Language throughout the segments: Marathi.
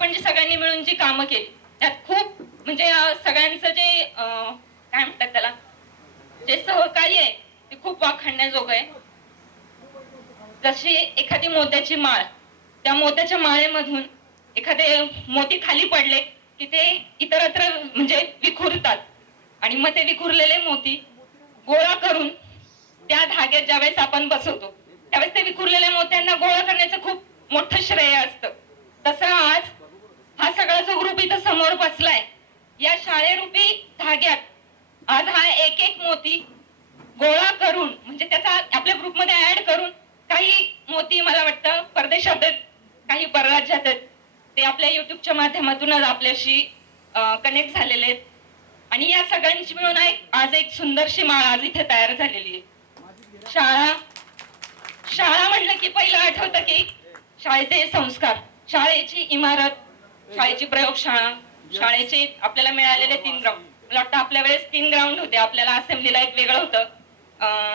आपण जी सगळ्यांनी मिळून जी कामं केली त्यात खूप म्हणजे सगळ्यांचं जे काय म्हणतात त्याला जे सहकार्य आहे ते खूप वाखाणण्याजोगं आहे. जशी एखादी मोत्याची माळ त्या मोत्याच्या माळेमधून एखादे मोती खाली पडले की ते इतरत्र म्हणजे विखुरतात. आणि मग ते विखुरलेले मोती गोळा करून त्या धाग्यात ज्यावेळेस आपण बसवतो त्यावेळेस ते विखुरलेल्या मोत्यांना गोळा करण्याचं खूप मोठं श्रेय असतं. तसं आज हा सगळा जो ग्रुप इथं समोर बसलाय या शाळेरूपी धाग्यात आज हा एक एक मोती गोळा करून म्हणजे त्याचा आपल्या ग्रुपमध्ये ऍड करून काही मोती मला वाटतं परदेशात आहेत काही परराज्यात आहेत ते आपल्या युट्यूबच्या माध्यमातूनच आपल्याशी कनेक्ट झालेले आहेत. आणि या सगळ्यांची मिळून एक आज एक सुंदरशी माळ आज इथे तयार झालेली आहे. शाळा शाळा म्हणलं की पहिलं आठवतं की शाळेचे संस्कार शाळेची इमारत शाळेची प्रयोगशाळा शाळेचे आपल्याला मिळालेले तीन ग्राउंड मला वाटतं आपल्या वेळेस तीन ग्राउंड होते. आपल्याला असेंब्लीला एक वेगळं होतं.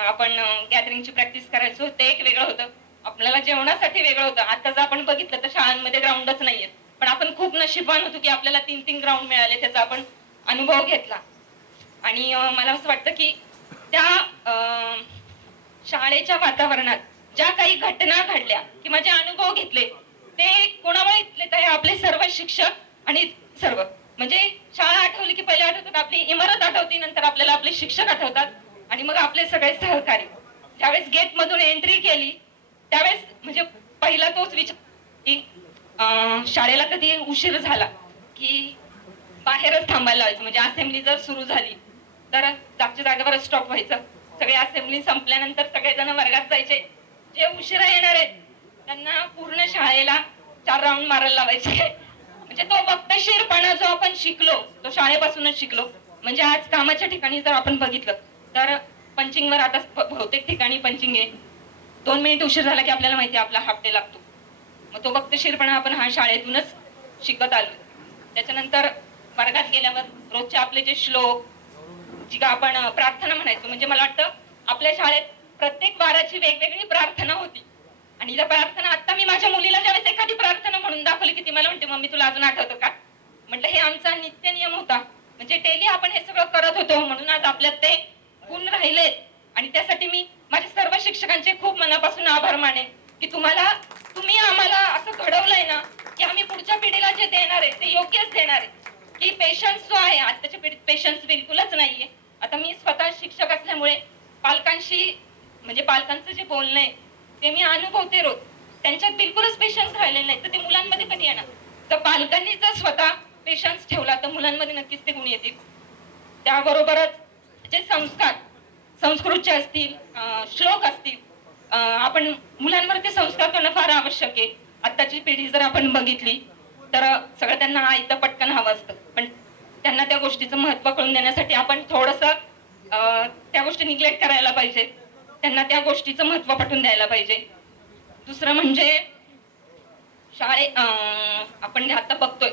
आपण गॅदरिंगची प्रॅक्टिस करायचो. ते एक वेगळं होतं. आपल्याला जेवणासाठी वेगळं होतं. आता जर आपण बघितलं तर शाळांमध्ये ग्राउंडच नाहीयेत. पण आपण खूप नशीबवान होतो की आपल्याला तीन तीन ग्राउंड मिळाले. त्याचा आपण अनुभव घेतला. आणि मला असं वाटतं की त्या शाळेच्या वातावरणात ज्या काही घटना घडल्या किंवा जे अनुभव घेतले ते कोणामुळे घेतले तर आपले सर्व शिक्षक आणि सर्व. म्हणजे शाळा आठवली की पहिले आठवतात आपली इमारत आठवती नंतर आपल्याला आपले शिक्षक आठवतात. आणि मग आपले सगळे सहकारी. ज्यावेळेस गेट मधून एंट्री केली त्यावेळेस म्हणजे पहिला तोच विचार की शाळेला कधी उशीर झाला की बाहेरच थांबायला लावायचं. म्हणजे असेंब्ली जर सुरू झाली तर जागच्या जागेवरच स्टॉप व्हायचं. सगळे असेंब्ली संपल्यानंतर सगळेजण वर्गात जायचे. जे उशिरा येणार आहेत त्यांना पूर्ण शाळेला चार राऊंड मारायला लावायचे. म्हणजे तो वक्तशीरपणा जो आपण शिकलो तो शाळेपासूनच शिकलो. म्हणजे आज कामाच्या ठिकाणी जर आपण बघितलं तर पंचिंगवर आता बहुतेक ठिकाणी पंचिंग आहे. दोन मिनिट उशीर झाला की आपल्याला माहिती आहे आपला हाफ डे लागतो. मग तो वक्तशीरपणा आपण हा शाळेतूनच शिकत आलो. त्याच्यानंतर वर्गात गेल्यावर रोजचे आपले जे श्लोक जी का आपण प्रार्थना म्हणायचो. म्हणजे मला वाटतं आपल्या शाळेत प्रत्येक वाराची वेगवेगळी प्रार्थना होती. आणि जर प्रार्थना आता मी माझ्या मुलीला ज्यावेळेस एखादी प्रार्थना म्हणून दाखवली की ती मला म्हणते मम्मी तुला अजून आठवतं का? म्हटलं हे आमचा नित्य नियम होता. म्हणजे डेली आपण हे सगळं करत होतो. म्हणून आज आपल्यात ते गुण राहिलेत. आणि त्यासाठी मी माझ्या सर्व शिक्षकांचे खूप मनापासून आभार माने की तुम्हाला तुम्ही आम्हाला असं घडवलंय ना की आम्ही पुढच्या पिढीला जे देणार आहे ते योग्यच देणार आहे. की पेशन्स जो आहे आताच्या पिढीत पेशन्स बिलकुलच नाहीये. आता मी स्वतः शिक्षक असल्यामुळे पालकांशी म्हणजे पालकांचं जे बोलणं आहे ते मी अनुभवते रोज त्यांच्यात बिलकुलच पेशन्स राहिलेले नाही. तर ते मुलांमध्ये कधी येणार. तर पालकांनी जर स्वतः पेशन्स ठेवला तर मुलांमध्ये नक्कीच ते गुण येतील. त्याबरोबरच जे संस्कार संस्कृतचे असतील श्लोक असतील आपण मुलांवर ते संस्कार करणं फार आवश्यक आहे. आत्ताची पिढी जर आपण बघितली तर सगळं त्यांना आयतं पटकन हवं असतं. पण त्यांना त्या गोष्टीचं महत्त्व कळून देण्यासाठी आपण थोडस त्या गोष्टी निग्लेक्ट करायला पाहिजे. त्यांना त्या गोष्टीचं महत्त्व पटवून द्यायला पाहिजे. दुसरं म्हणजे शाळे आपण आता बघतोय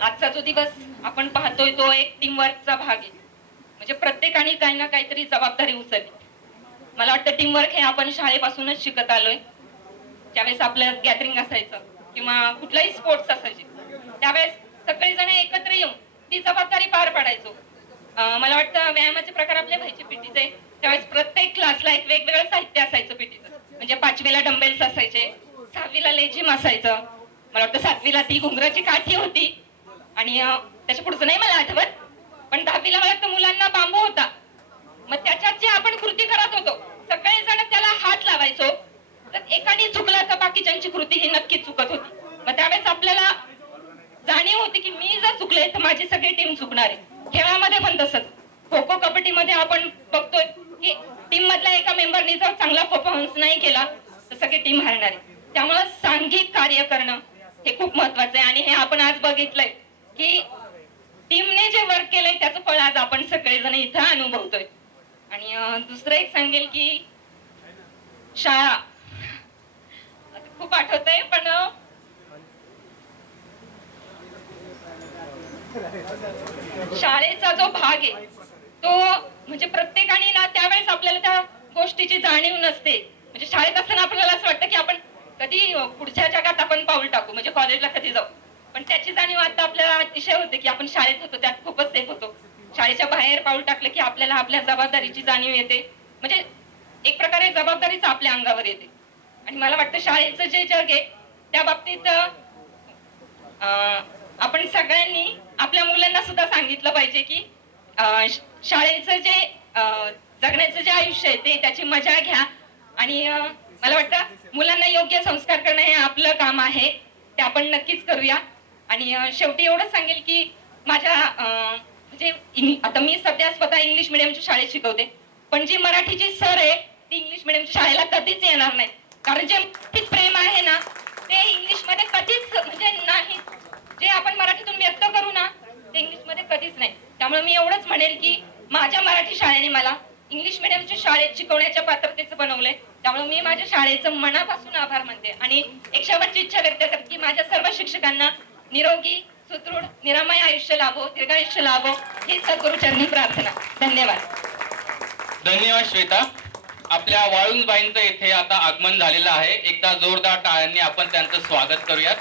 आजचा जो दिवस आपण पाहतोय तो एक टीमवर्कचा भाग आहे. म्हणजे प्रत्येकाने काही ना काहीतरी जबाबदारी उचलली. मला वाटतं टीमवर्क हे आपण शाळेपासूनच शिकत आलोय. ज्यावेळेस आपलं गॅदरिंग असायचं किंवा कुठलाही स्पोर्ट्स असायचे त्यावेळेस सगळेजण एकत्र येऊन ती जबाबदारी पार पाडायचो. मला वाटतं व्यायामाचे प्रकार आपले व्हायचे पीटीचे त्यावेळेस प्रत्येक क्लासला एक वेगवेगळं साहित्य असायचं पीटीचं. म्हणजे पाचवीला डंबेल्स असायचे सहावीला लेझिम असायचं. मला वाटतं सातवीला ती घुंगराची काठी होती. आणि त्याच्या पुढचं नाही मला आठवत पण दहावीला मला वाटतं मुलांना बांबू होता. मग त्याच्यात जे आपण कृती करत होतो सगळेजण त्याला हात लावायचो. तर एकाने चुकला तर बाकीच्यांची कृती ही नक्कीच चुकत होती. मग त्यावेळेस आपल्याला जाणीव होती की मी जर चुकले तर माझी सगळी टीम चुकणार आहे. खेळामध्ये पण तसंच. खो खो कबड्डीमध्ये आपण बघतोय की टीम मधल्या एका मेंबरनी जर चांगला परफॉर्मन्स नाही केला तर सगळी टीम हारणार. आहे त्यामुळं सांघिक कार्य करणं हे खूप महत्वाचं आहे. आणि हे आपण आज बघितलंय की टीमने जे वर्क केलंय त्याचं फळ आज आपण सगळेजण इथं अनुभवतोय. आणि दुसरं एक सांगेल की शाळा. खूप आठवत आहे पण शाळेचा जो भाग आहे तो म्हणजे प्रत्येकाने ना त्यावेळेस आपल्याला त्या गोष्टीची जाणीव नसते. म्हणजे शाळेत असताना आपल्याला असं वाटतं की आपण कधी पुढच्या जगात आपण पाऊल टाकू म्हणजे कॉलेजला कधी जाऊ. पण त्याची जाणीव आता आपल्याला अतिशय होते की आपण शाळेत होतो त्यात खूपच सेफ होतो. शाळेच्या बाहेर पाऊल टाकलं की आपल्याला आपल्या जबाबदारीची जाणीव येते. म्हणजे एक प्रकारे जबाबदारीच आपल्या अंगावर येते. आणि मला वाटतं शाळेचं जे जग आहे त्या बाबतीत आपण सगळ्यांनी आपल्या मुलांना सुद्धा सांगितलं पाहिजे की शाळेचं जे जगण्याचं जे आयुष्य आहे ते त्याची मजा घ्या. आणि मला वाटतं मुलांना योग्य संस्कार करणं हे आपलं काम आहे. ते आपण नक्कीच करूया. आणि शेवटी एवढं सांगेल की माझ्या म्हणजे आता मी सध्या स्वतः इंग्लिश मिडियमच्या शाळेत शिकवते. पण जी मराठीची सर आहे ती इंग्लिश मिडियमच्या शाळेला कधीच येणार नाही कारण जे मराठीत प्रेम आहे ना ते इंग्लिशमध्ये कधीच म्हणजे नाही. जे आपण मराठीतून व्यक्त करू ना ते इंग्लिशमध्ये कधीच नाही. त्यामुळे मी एवढंच म्हणेल की माझ्या मराठी शाळेने मला इंग्लिश मिडियमच्या शाळेत शिकवण्याच्या पात्रतेचं बनवलंय. त्यामुळे मी माझ्या शाळेचं मनापासून आभार मानते आणि एक शेवटची इच्छा व्यक्त करते की माझ्या सर्व शिक्षकांना निरोगी सुदृढ निरामय आयुष्य लाभो दीर्घायुष्य लाभो ही सद्गुरुचरणी प्रार्थना. धन्यवाद. धन्यवाद श्वेता. आपल्या वाळुंजबाईंचं येथे आता आगमन झालेलं आहे. एकदा जोरदार टाळ्यांनी आपण त्यांचं स्वागत करूयात.